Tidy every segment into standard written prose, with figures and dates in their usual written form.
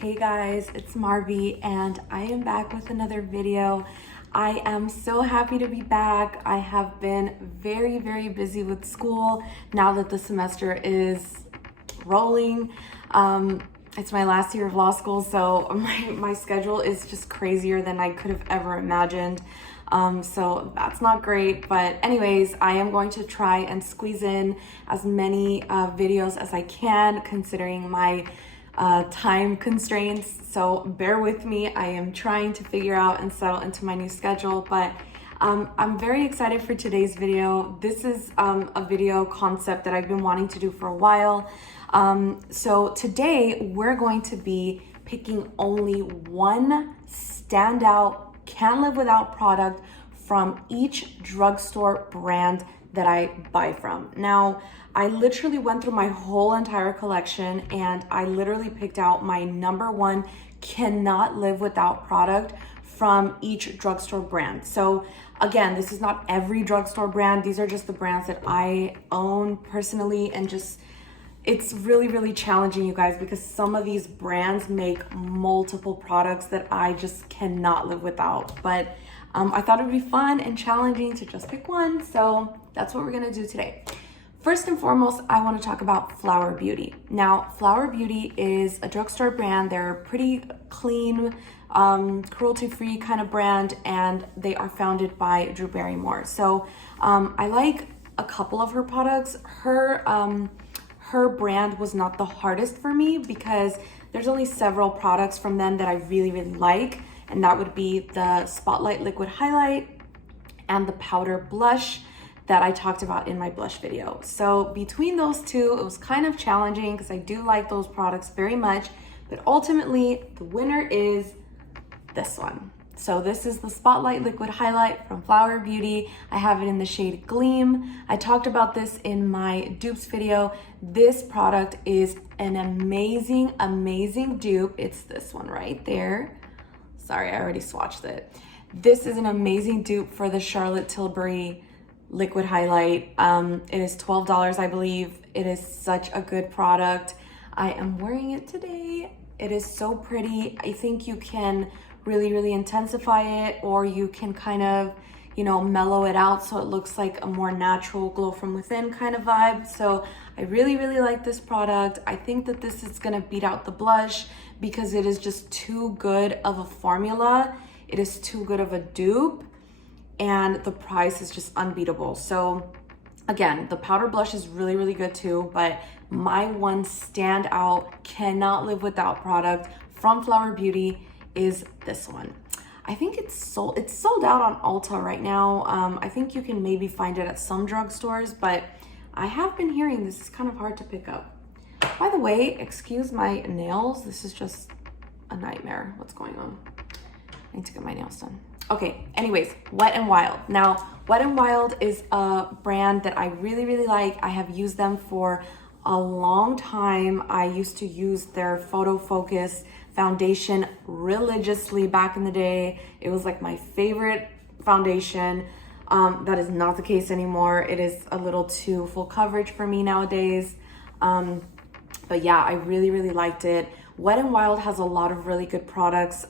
Hey guys, it's Marvy and I am back with another video. I am so happy to be back. I have been very busy with school now that the semester is rolling. It's my last year of law school, so my schedule is just crazier than I could have ever imagined. So that's not great, but anyways, I am going to try and squeeze in as many videos as I can considering my time constraints, so bear with me. I am trying to figure out and settle into my new schedule, but I'm very excited for today's video. This is a video concept that I've been wanting to do for a while. So today we're going to be picking only one standout, can't live without product from each drugstore brand that I buy from. Now, I literally went through my whole entire collection and I literally picked out my number one cannot live without product from each drugstore brand. So again, this is not every drugstore brand. These are just the brands that I own personally, and just it's really challenging, you guys, because some of these brands make multiple products that I just cannot live without. But I thought it'd be fun and challenging to just pick one, so that's what we're gonna do today. First and foremost, I want to talk about Flower Beauty. Now, Flower Beauty is a drugstore brand. They're a pretty clean, cruelty-free kind of brand, and they are founded by Drew Barrymore. So I like a couple of her products. Her brand was not the hardest for me because there's only several products from them that I really like, and that would be the Spotlight Liquid Highlight and the Powder Blush that I talked about in my blush video. So between those two, it was kind of challenging because I do like those products very much, but ultimately the winner is this one. So this is the Spotlight Liquid Highlight from Flower Beauty. I have it in the shade Gleam. I talked about this in my dupes video. This product is an amazing dupe. It's this one right there. Sorry, I already swatched it. This is an amazing dupe for the Charlotte Tilbury liquid highlight. It is $12, I believe. It is such a good product. I am wearing it today. It is so pretty. I think you can really intensify it, or you can kind of, you know, mellow it out so it looks like a more natural glow from within kind of vibe. So I really like this product. I think that this is gonna beat out the blush because it is just too good of a formula. It is too good of a dupe, and the price is just unbeatable. So again, the powder blush is really good too, but my one standout cannot live without product from Flower Beauty is this one. I think it's sold out on Ulta right now. I think you can maybe find it at some drugstores, but I have been hearing this is kind of hard to pick up. By the way, excuse my nails. This is just a nightmare. What's going on? I need to get my nails done. Okay, anyways, Wet n Wild. Now, Wet n Wild is a brand that I really like. I have used them for a long time. I used to use their Photo Focus foundation religiously back in the day. It was like my favorite foundation. That is not the case anymore. It is a little too full coverage for me nowadays. But yeah, I really liked it. Wet n Wild has a lot of really good products.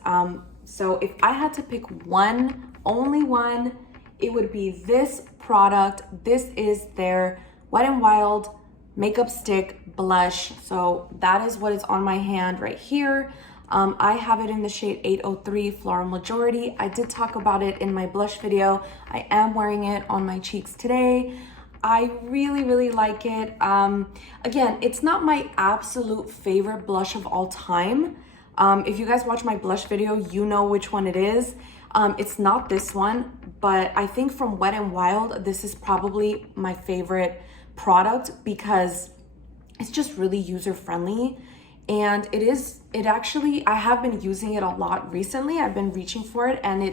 So if I had to pick one, only one, it would be this product. This is their Wet n Wild Makeup Stick Blush. So that is what is on my hand right here. I have it in the shade 803 Floral Majority. I did talk about it in my blush video. I am wearing it on my cheeks today. I really like it. Again, it's not my absolute favorite blush of all time. If you guys watch my blush video, you know which one it is. It's not this one, but I think from Wet n Wild, this is probably my favorite product because it's just really user-friendly. And I have been using it a lot recently. I've been reaching for it, and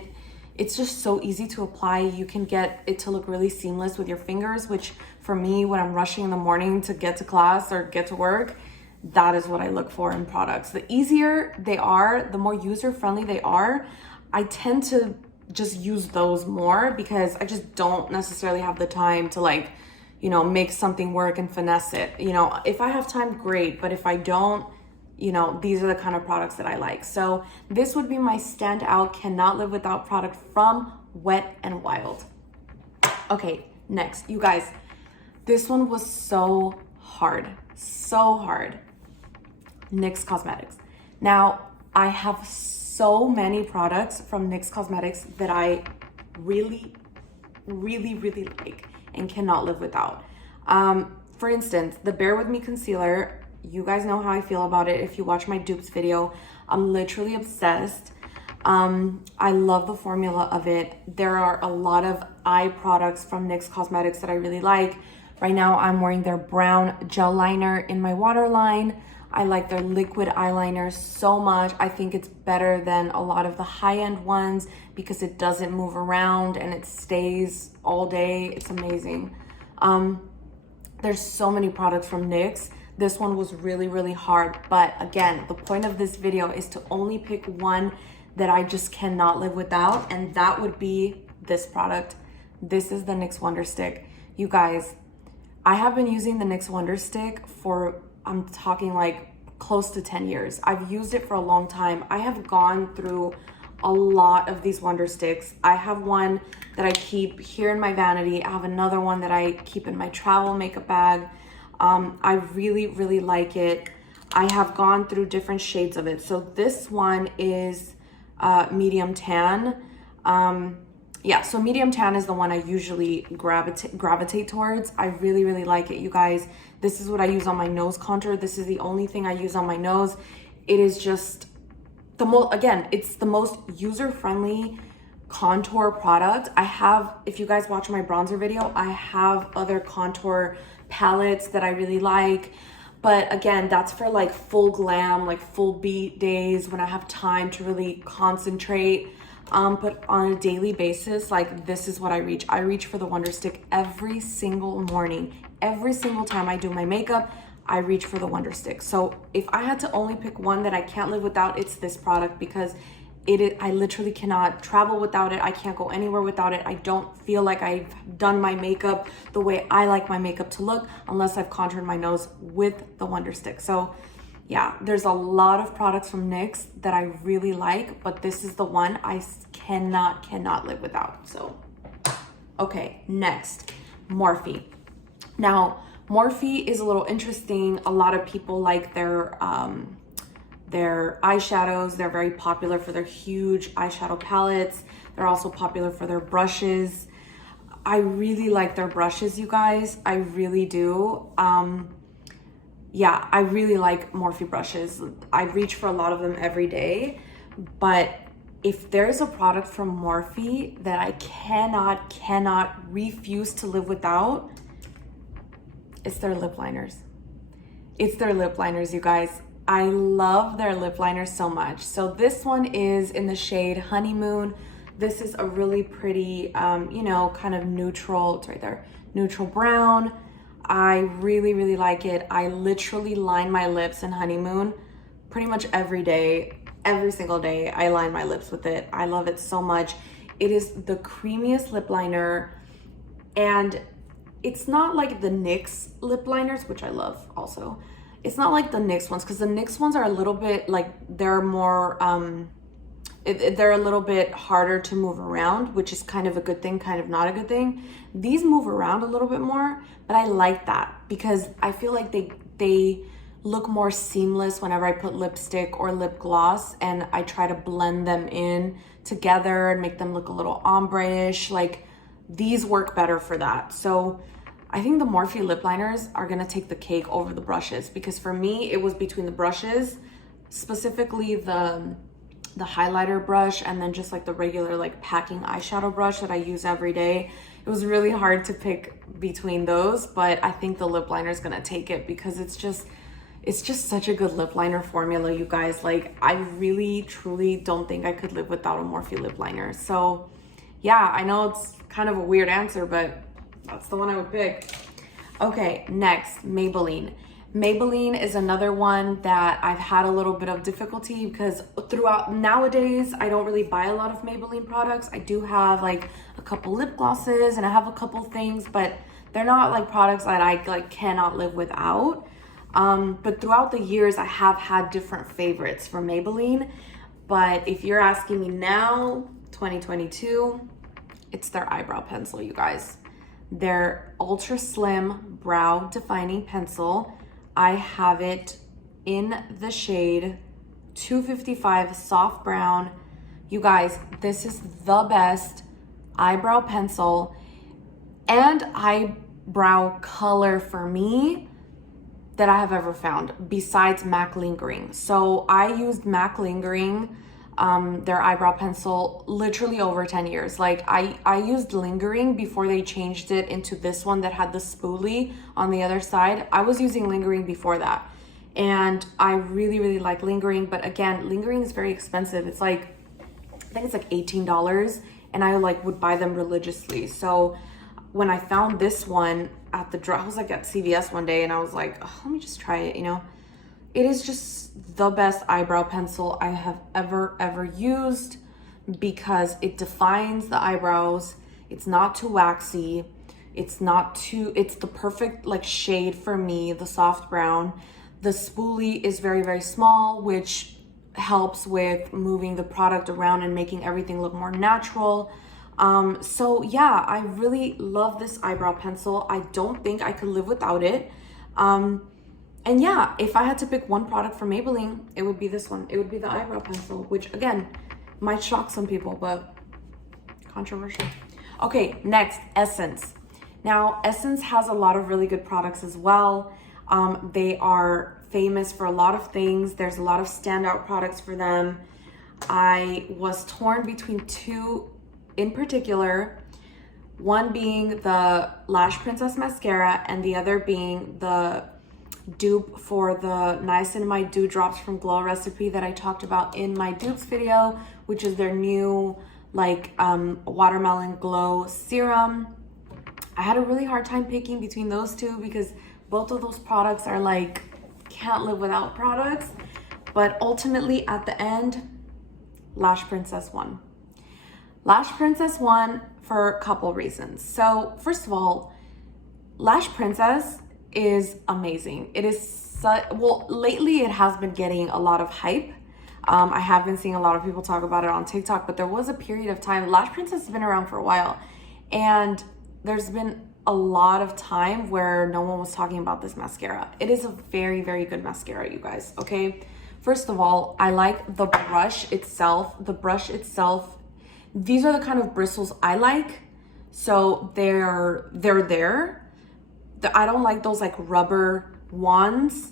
it's just so easy to apply. You can get it to look really seamless with your fingers, which for me, when I'm rushing in the morning to get to class or get to work, that is what I look for in products. The easier they are, the more user-friendly they are, I tend to just use those more because I just don't necessarily have the time to, like, you know, make something work and finesse it. You know, if I have time, great, but if I don't, you know, these are the kind of products that I like. So this would be my standout, cannot live without product from Wet n Wild. Okay, next, you guys, this one was so hard, so hard. Nyx Cosmetics. Now, I have so many products from Nyx Cosmetics that I really like and cannot live without. For instance, the Bare With Me concealer, you guys know how I feel about it if you watch my dupes video. I'm literally obsessed. I love the formula of it. There are a lot of eye products from Nyx Cosmetics that I really like. Right now I'm wearing their brown gel liner in my waterline. I like their liquid eyeliner so much. I think it's better than a lot of the high-end ones because it doesn't move around and it stays all day. It's amazing. There's so many products from NYX. This one was really hard, but again, the point of this video is to only pick one that I just cannot live without, and that would be this product. This is the NYX Wonder Stick. You guys, I have been using the NYX Wonder Stick for, I'm talking like close to 10 years. I've used it for a long time. I have gone through a lot of these Wonder Sticks. I have one that I keep here in my vanity. I have another one that I keep in my travel makeup bag. I really like it. I have gone through different shades of it. So this one is medium tan. Yeah, so medium tan is the one I usually gravitate towards. I really like it, you guys. This is what I use on my nose contour. This is the only thing I use on my nose. It is just the most, again, it's the most user-friendly contour product. I have, if you guys watch my bronzer video, I have other contour palettes that I really like. But again, that's for like full glam, like full beat days when I have time to really concentrate. But on a daily basis, like this is what I reach. I reach for the Wonder Stick every single morning. Every single time I do my makeup, I reach for the Wonder Stick. So if I had to only pick one that I can't live without, it's this product because I literally cannot travel without it. I can't go anywhere without it. I don't feel like I've done my makeup the way I like my makeup to look unless I've contoured my nose with the Wonder Stick. So yeah, there's a lot of products from NYX that I really like, but this is the one I cannot live without. So, okay, next, Morphe. Now, Morphe is a little interesting. A lot of people like their eyeshadows. They're very popular for their huge eyeshadow palettes. They're also popular for their brushes. I really like their brushes, you guys. I really do. Yeah, I really like Morphe brushes. I reach for a lot of them every day, but if there's a product from Morphe that I cannot refuse to live without, it's their lip liners. It's their lip liners, you guys. I love their lip liners so much. So this one is in the shade Honeymoon. This is a really pretty, you know, kind of neutral, it's right there, neutral brown. I really like it. I literally line my lips in Honeymoon pretty much every day. Every single day I line my lips with it. I love it so much. It is the creamiest lip liner, and it's not like the NYX lip liners, which I love also. It's not like the NYX ones, because the NYX ones are a little bit like, they're more, they're a little bit harder to move around, which is kind of a good thing, kind of not a good thing. These move around a little bit more, but I like that because I feel like they look more seamless whenever I put lipstick or lip gloss, and I try to blend them in together and make them look a little ombre-ish. Like, these work better for that. So I think the Morphe lip liners are gonna take the cake over the brushes, because for me, it was between the brushes, specifically the highlighter brush, and then just like the regular like packing eyeshadow brush that I use every day. It was really hard to pick between those, but I think the lip liner is gonna take it because it's just such a good lip liner formula, you guys. Like, I really truly don't think I could live without a Morphe lip liner. So yeah, I know it's kind of a weird answer, but that's the one I would pick. Okay, next, Maybelline. Maybelline is another one that I've had a little bit of difficulty because throughout nowadays, I don't really buy a lot of Maybelline products. I do have like a couple lip glosses and I have a couple things, but they're not like products that I like cannot live without. But throughout the years, I have had different favorites from Maybelline. But if you're asking me now, 2022, it's their eyebrow pencil, you guys. Their ultra slim brow defining pencil. I have it in the shade 255 soft brown. You guys, this is the best eyebrow pencil and eyebrow color for me that I have ever found, besides MAC Lingering. So I used MAC Lingering, their eyebrow pencil, literally over 10 years. Like I used Lingering before they changed it into this one that had the spoolie on the other side. I was using Lingering before that. And I really, really like Lingering. But again, Lingering is very expensive. It's like, I think it's like $18. And I like would buy them religiously. So when I found this one at the I was like at CVS one day and I was like, oh, let me just try it, you know. It is just the best eyebrow pencil I have ever used because it defines the eyebrows. It's not too waxy. It's the perfect like shade for me, the soft brown. The spoolie is very, very small, which helps with moving the product around and making everything look more natural. So yeah, I really love this eyebrow pencil. I don't think I could live without it. And yeah, if I had to pick one product from Maybelline, it would be this one. It would be the eyebrow pencil, which again, might shock some people, but controversial. Okay, next, Essence. Now, Essence has a lot of really good products as well. They are famous for a lot of things. There's a lot of standout products for them. I was torn between two in particular, one being the Lash Princess mascara and the other being the dupe for the Niacinamide Dewdrops from Glow Recipe that I talked about in my dupes video, which is their new like watermelon glow serum. I had a really hard time picking between those two because both of those products are like, can't live without products. But ultimately at the end, Lash Princess won. Lash Princess won for a couple reasons. So first of all, Lash Princess is amazing. It is well, lately it has been getting a lot of hype. I have been seeing a lot of people talk about it on TikTok, but there was a period of time, Lash Princess has been around for a while, and there's been a lot of time where no one was talking about this mascara. It is a very, very good mascara, you guys, okay? First of all, I like the brush itself. The brush itself, these are the kind of bristles I like. So they're there. I don't like those like rubber wands.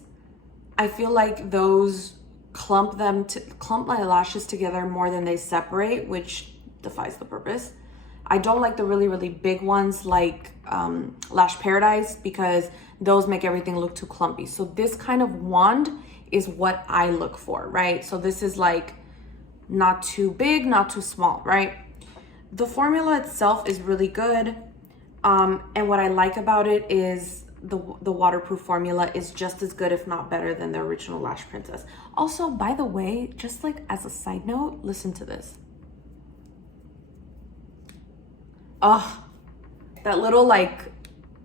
I feel like those clump my lashes together more than they separate, which defies the purpose. I don't like the really, really big ones like Lash Paradise because those make everything look too clumpy. So this kind of wand is what I look for, right? So this is like not too big, not too small, right? The formula itself is really good. And what I like about it is the waterproof formula is just as good, if not better, than the original Lash Princess. Also, by the way, just like as a side note, listen to this. Oh, that little like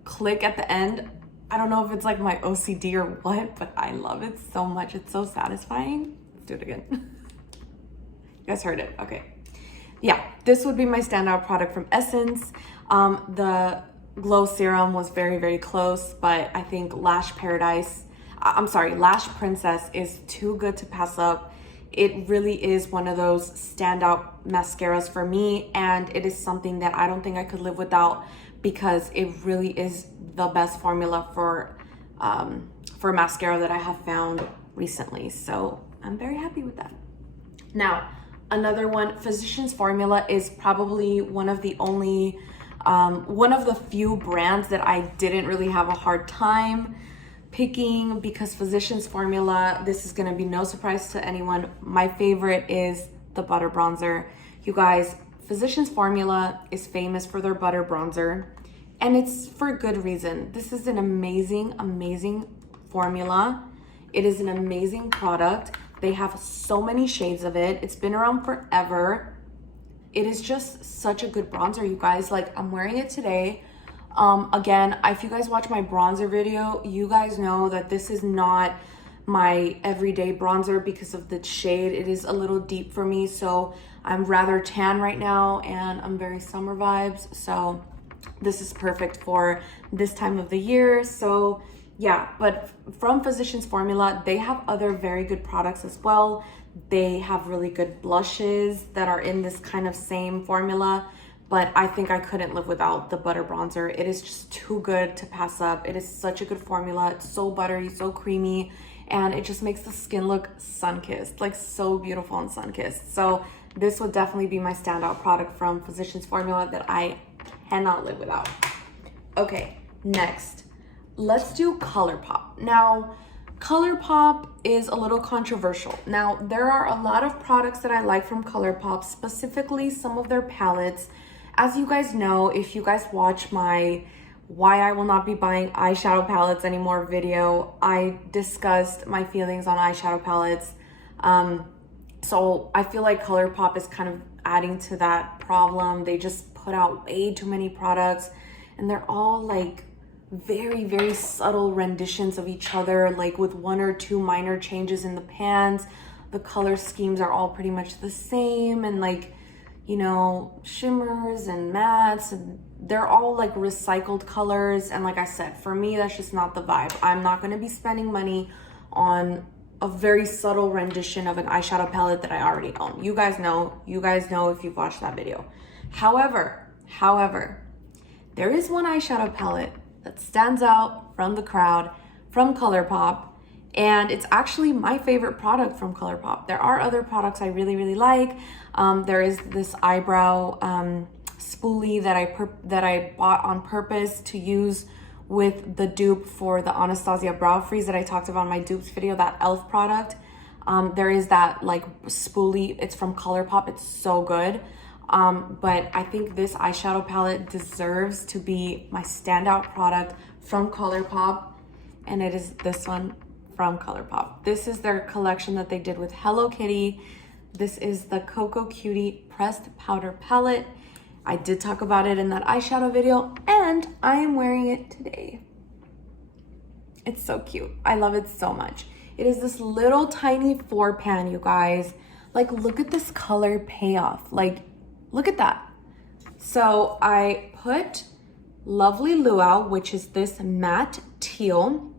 click at the end. I don't know if it's like my OCD or what, but I love it so much. It's so satisfying. Let's do it again. You guys heard it, okay. Yeah, this would be my standout product from Essence. The Glow Serum was very, very close, but I think Lash Princess is too good to pass up. It really is one of those standout mascaras for me, and it is something that I don't think I could live without because it really is the best formula for mascara that I have found recently. So I'm very happy with that. Now, another one, Physicians Formula is probably one of the few brands that I didn't really have a hard time picking because Physicians Formula, this is gonna be no surprise to anyone, my favorite is the butter bronzer. You guys, Physicians Formula is famous for their butter bronzer, and it's for good reason. This is an amazing, amazing formula. It is an amazing product. They have so many shades of it. It's been around forever. It is just such a good bronzer, you guys. Like, I'm wearing it today. Again, if you guys watch my bronzer video, you guys know that this is not my everyday bronzer because of the shade. It is a little deep for me, so I'm rather tan right now and I'm very summer vibes, so this is perfect for this time of the year. So yeah, but from Physicians Formula, they have other very good products as well. They have really good blushes that are in this kind of same formula, but I think I couldn't live without the butter bronzer. It is just too good to pass up. It is such a good formula. It's so buttery, so creamy, and it just makes the skin look sun-kissed, like so beautiful and sun-kissed. So this would definitely be my standout product from Physicians Formula that I cannot live without. Okay, next, let's do Colourpop. Now, Colourpop is a little controversial. Now, there are a lot of products that I like from Colourpop, specifically some of their palettes. As you guys know, if you guys watch my why I will not be buying eyeshadow palettes anymore video, I discussed my feelings on eyeshadow palettes. So I feel like Colourpop is kind of adding to that problem. They just put out way too many products and they're all like very, very subtle renditions of each other, like with one or two minor changes in the pans. The color schemes are all pretty much the same, and like, you know, shimmers and mattes, and they're all like recycled colors. And like I said, for me, that's just not the vibe. I'm not going to be spending money on a very subtle rendition of an eyeshadow palette that I already own. You guys know if you've watched that video. However, there is one eyeshadow palette that stands out from the crowd from Colourpop, and it's actually my favorite product from Colourpop. There are other products I really, really like. There is this eyebrow spoolie that I bought on purpose to use with the dupe for the Anastasia Brow Freeze that I talked about in my dupes video, that e.l.f. product. There is that like spoolie, it's from Colourpop, it's so good. But I think this eyeshadow palette deserves to be my standout product from Colourpop, and it is this one from Colourpop. This is their collection that they did with Hello Kitty. This is the Coco Cutie Pressed Powder Palette. I did talk about it in that eyeshadow video, and I am wearing it today. It's so cute. I love it so much. It is this little tiny 4-pan, you guys. Like, look at this color payoff. Like, look at that. So I put Lovely Luau, which is this matte teal.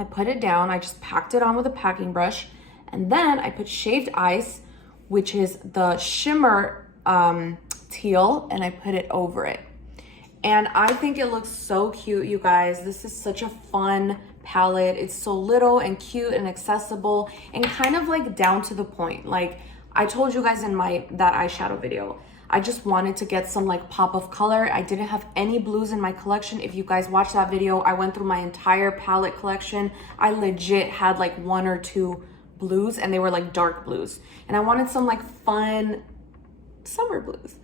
I put it down. I just packed it on with a packing brush. And then I put Shaved Ice, which is the shimmer teal, and I put it over it. And I think it looks so cute, you guys. This is such a fun palette. It's so little and cute and accessible and kind of like down to the point. Like I told you guys in that eyeshadow video, I just wanted to get some like pop of color. I didn't have any blues in my collection. If you guys watched that video, I went through my entire palette collection. I legit had like 1 or 2 blues, and they were like dark blues. And I wanted some like fun summer blues.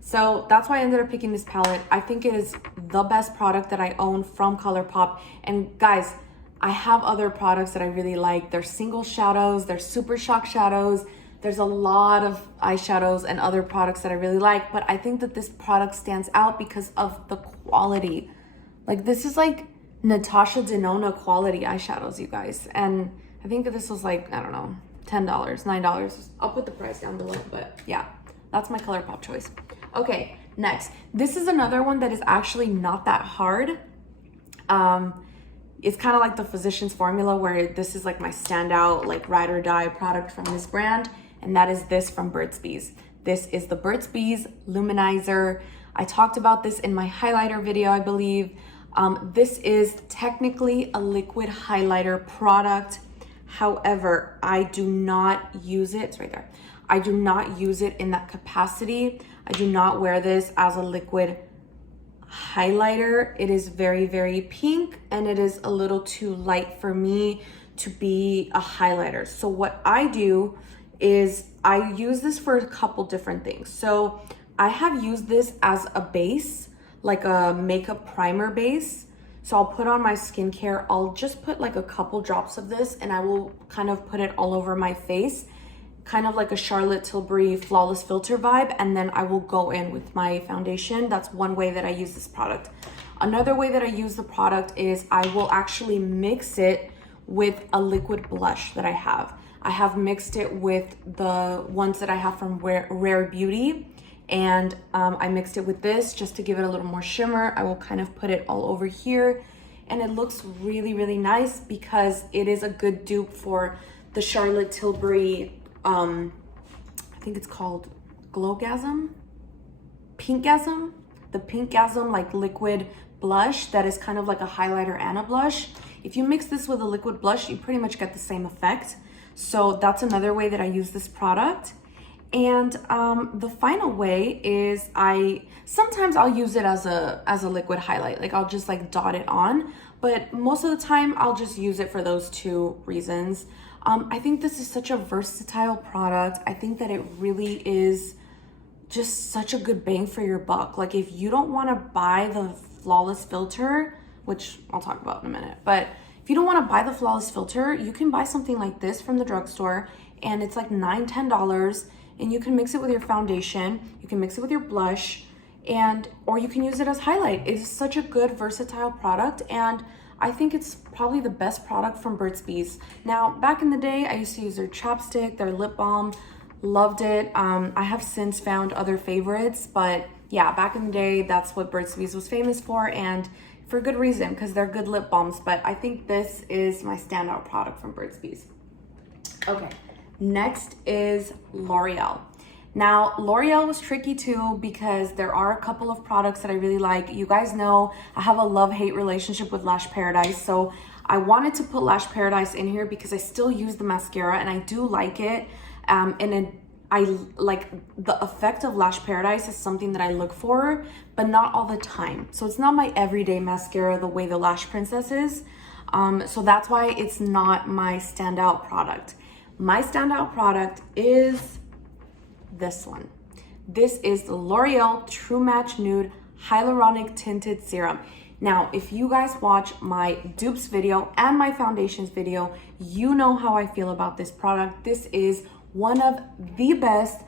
So that's why I ended up picking this palette. I think it is the best product that I own from Colourpop. And guys, I have other products that I really like. They're single shadows, they're super shock shadows. There's a lot of eyeshadows and other products that I really like, but I think that this product stands out because of the quality. Like this is like Natasha Denona quality eyeshadows, you guys. And I think that this was like, I don't know, $10, $9. I'll put the price down below, but yeah, that's my Colourpop choice. Okay, next. This is another one that is actually not that hard. It's kind of like the Physicians Formula, where this is like my standout, like ride or die product from this brand, and that is this from Burts Bees. This is the Burts Bees Luminizer. I talked about this in my highlighter video, I believe. This is technically a liquid highlighter product. However, I do not use it, it's right there. I do not use it in that capacity. I do not wear this as a liquid highlighter. It is very, very pink, and it is a little too light for me to be a highlighter. So what I do is I use this for a couple different things. So I have used this as a base, like a makeup primer base. So I'll put on my skincare. I'll just put like a couple drops of this, and I will kind of put it all over my face. kind of like a Charlotte Tilbury Flawless Filter vibe, and then I will go in with my foundation. That's one way that I use this product. Another way that I use the product is I will actually mix it with a liquid blush that I have. I have mixed it with the ones that I have from Rare Beauty, and I mixed it with this just to give it a little more shimmer. I will kind of put it all over here, and it looks really, really nice because it is a good dupe for the Charlotte Tilbury, I think it's called Glowgasm? Pinkgasm? The Pinkgasm like liquid blush that is kind of like a highlighter and a blush. If you mix this with a liquid blush, you pretty much get the same effect. So that's another way that I use this product. And the final way is sometimes I'll use it as a liquid highlight. Like I'll just like dot it on, but most of the time I'll just use it for those two reasons. I think this is such a versatile product. I think that it really is just such a good bang for your buck. Like if you don't want to buy the Flawless filter, which I'll talk about in a minute, but if you don't want to buy the Flawless filter, you can buy something like this from the drugstore, and it's like $9-10, and you can mix it with your foundation, you can mix it with your blush, or you can use it as highlight. It is such a good versatile product, and I think it's probably the best product from Burts Bees. Now, back in the day, I used to use their chapstick, their lip balm, loved it. I have since found other favorites, but yeah, back in the day, that's what Burts Bees was famous for, and for good reason, because they're good lip balms. But I think this is my standout product from Burts Bees. Okay, next is L'Oreal. Now, L'Oreal was tricky too because there are a couple of products that I really like. You guys know I have a love-hate relationship with Lash Paradise, so I wanted to put Lash Paradise in here because I still use the mascara and I do like it. I like the effect of Lash Paradise is something that I look for, but not all the time. So it's not my everyday mascara the way the Lash Princess is. So that's why it's not my standout product. My standout product is this one. This is the L'Oreal True Match Nude Hyaluronic Tinted Serum. Now, if you guys watch my dupes video and my foundations video, you know how I feel about this product. This is one of the best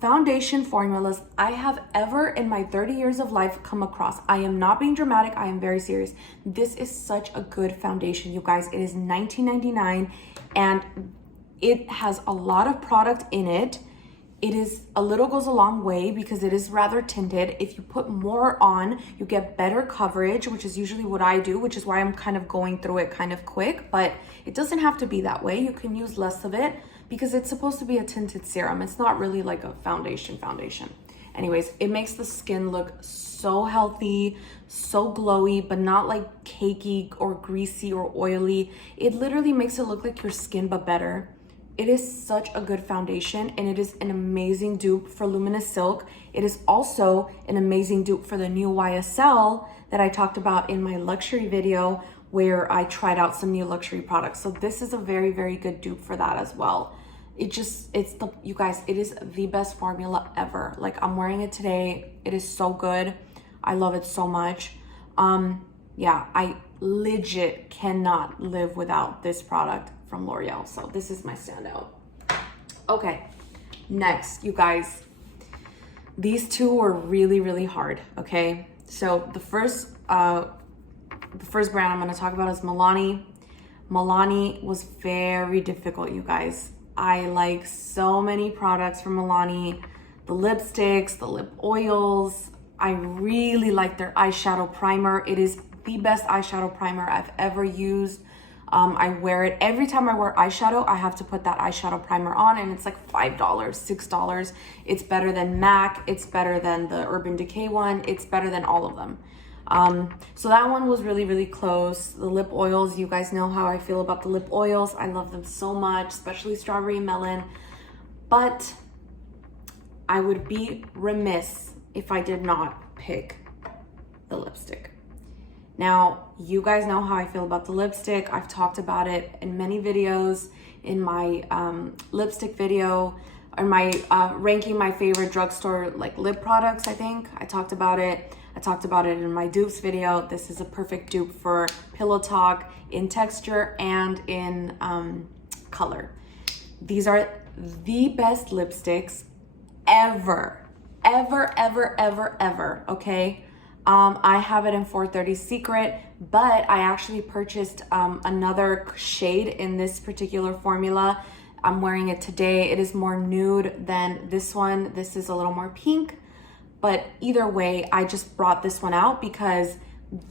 foundation formulas I have ever in my 30 years of life come across. I am not being dramatic, I am very serious. This is such a good foundation, you guys. It is $19.99 and it has a lot of product in it. It is a little goes a long way because it is rather tinted. If you put more on, you get better coverage, which is usually what I do, which is why I'm kind of going through it kind of quick, but it doesn't have to be that way. You can use less of it because it's supposed to be a tinted serum. It's not really like a foundation. Anyways, it makes the skin look so healthy, so glowy, but not like cakey or greasy or oily. It literally makes it look like your skin, but better. It is such a good foundation, and it is an amazing dupe for Luminous Silk. It is also an amazing dupe for the new YSL that I talked about in my luxury video where I tried out some new luxury products. So this is a very, very good dupe for that as well. You guys, it is the best formula ever. Like, I'm wearing it today. It is so good. I love it so much. Yeah, I legit cannot live without this product from L'Oreal. So this is my standout. Okay, next, you guys, these two were really, really hard, okay? So the first brand I'm gonna talk about is Milani. Milani was very difficult, you guys. I like so many products from Milani, the lipsticks, the lip oils. I really like their eyeshadow primer. It is the best eyeshadow primer I've ever used. I wear it every time I wear eyeshadow. I have to put that eyeshadow primer on, and it's like $5, $6. It's better than MAC. It's better than the Urban Decay one. It's better than all of them. So that one was really, really close. The lip oils, you guys know how I feel about the lip oils. I love them so much, especially strawberry and melon. But I would be remiss if I did not pick the lipstick. Now, you guys know how I feel about the lipstick. I've talked about it in many videos, in my lipstick video, or my ranking my favorite drugstore like lip products, I think. I talked about it. I talked about it in my dupes video. This is a perfect dupe for Pillow Talk in texture and in color. These are the best lipsticks ever, ever, okay? I have it in 430 Secret, but I actually purchased another shade in this particular formula. I'm wearing it today. It is more nude than this one. This is a little more pink, but either way, I just brought this one out because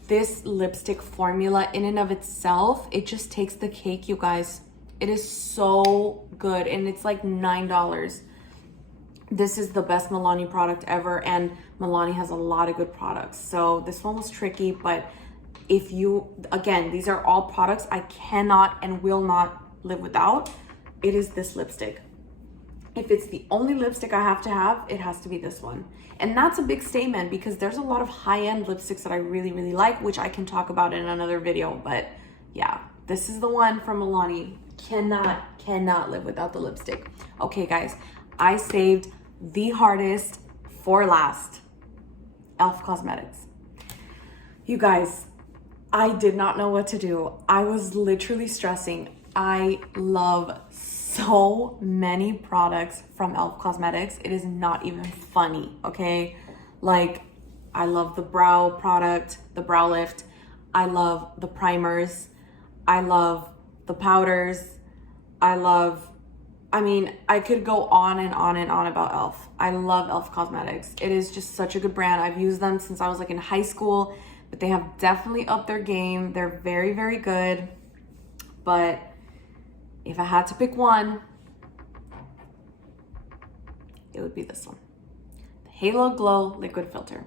this lipstick formula in and of itself, it just takes the cake, you guys. It is so good, and it's like $9. This is the best Milani product ever, and Milani has a lot of good products. So this one was tricky, but if you, again, these are all products I cannot and will not live without. It is this lipstick. If it's the only lipstick I have to have, it has to be this one. And that's a big statement because there's a lot of high-end lipsticks that I really, really like, which I can talk about in another video. But yeah, this is the one from Milani. Cannot live without the lipstick. Okay, guys, I saved the hardest for last. Elf Cosmetics. You guys, I did not know what to do. I was literally stressing. I love so many products from Elf Cosmetics. It is not even funny, okay? Like, I love the brow product, the brow lift. I love the primers. I love the powders. I mean, I could go on and on and on about Elf. I love Elf Cosmetics. It is just such a good brand. I've used them since I was like in high school, but they have definitely upped their game. They're very, very good. But if I had to pick one, it would be this one. The Halo Glow Liquid Filter.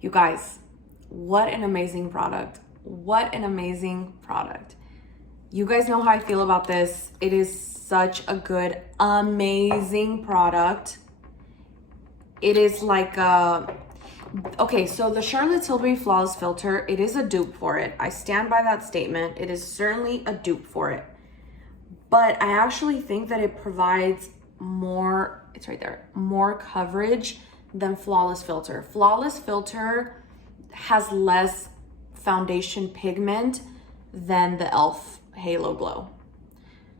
You guys, what an amazing product. What an amazing product. You guys know how I feel about this. It is such a good, amazing product. It is like okay, so the Charlotte Tilbury Flawless Filter, it is a dupe for it. I stand by that statement. It is certainly a dupe for it. But I actually think that it provides more, it's right there, more coverage than Flawless Filter. Flawless Filter has less foundation pigment than the Elf Halo Glow.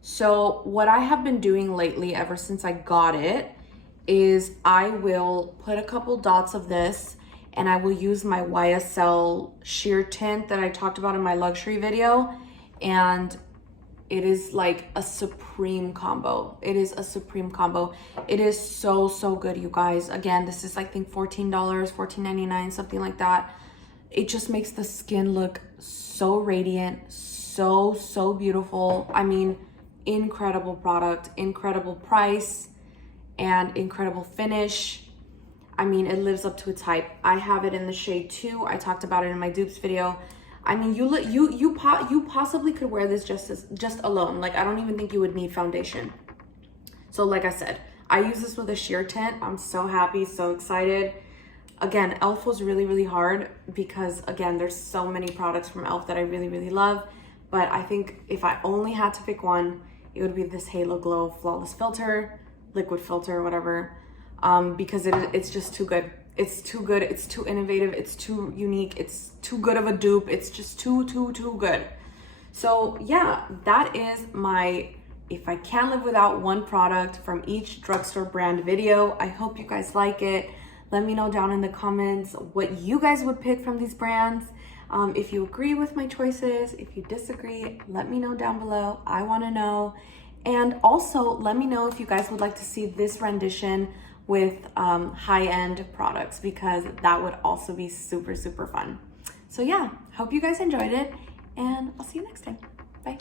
So what I have been doing lately, ever since I got it, is I will put a couple dots of this and I will use my YSL sheer tint that I talked about in my luxury video, and it is like a supreme combo. It is a supreme combo. It is so, so good, you guys. Again, this is I think $14, $14.99, something like that. It just makes the skin look so radiant, so beautiful. I mean, incredible product, incredible price, and incredible finish. I mean, it lives up to its hype. I have it in the shade 2. I talked about it in my dupes video. I mean, you possibly could wear this just alone. Like, I don't even think you would need foundation. So like I said, I use this with a sheer tint. I'm so happy, so excited. Again, Elf was really, really hard because, again, there's so many products from Elf that I really, really love. But I think if I only had to pick one, it would be this Halo Glow Flawless Filter, Liquid Filter, whatever. Because it's just too good. It's too good. It's too innovative. It's too unique. It's too good of a dupe. It's just too good. So yeah, that is my if I can't live without one product from each drugstore brand video. I hope you guys like it. Let me know down in the comments what you guys would pick from these brands. If you agree with my choices, if you disagree, let me know down below. I want to know. And also let me know if you guys would like to see this rendition with high-end products, because that would also be super fun. So yeah, hope you guys enjoyed it, and I'll see you next time. Bye.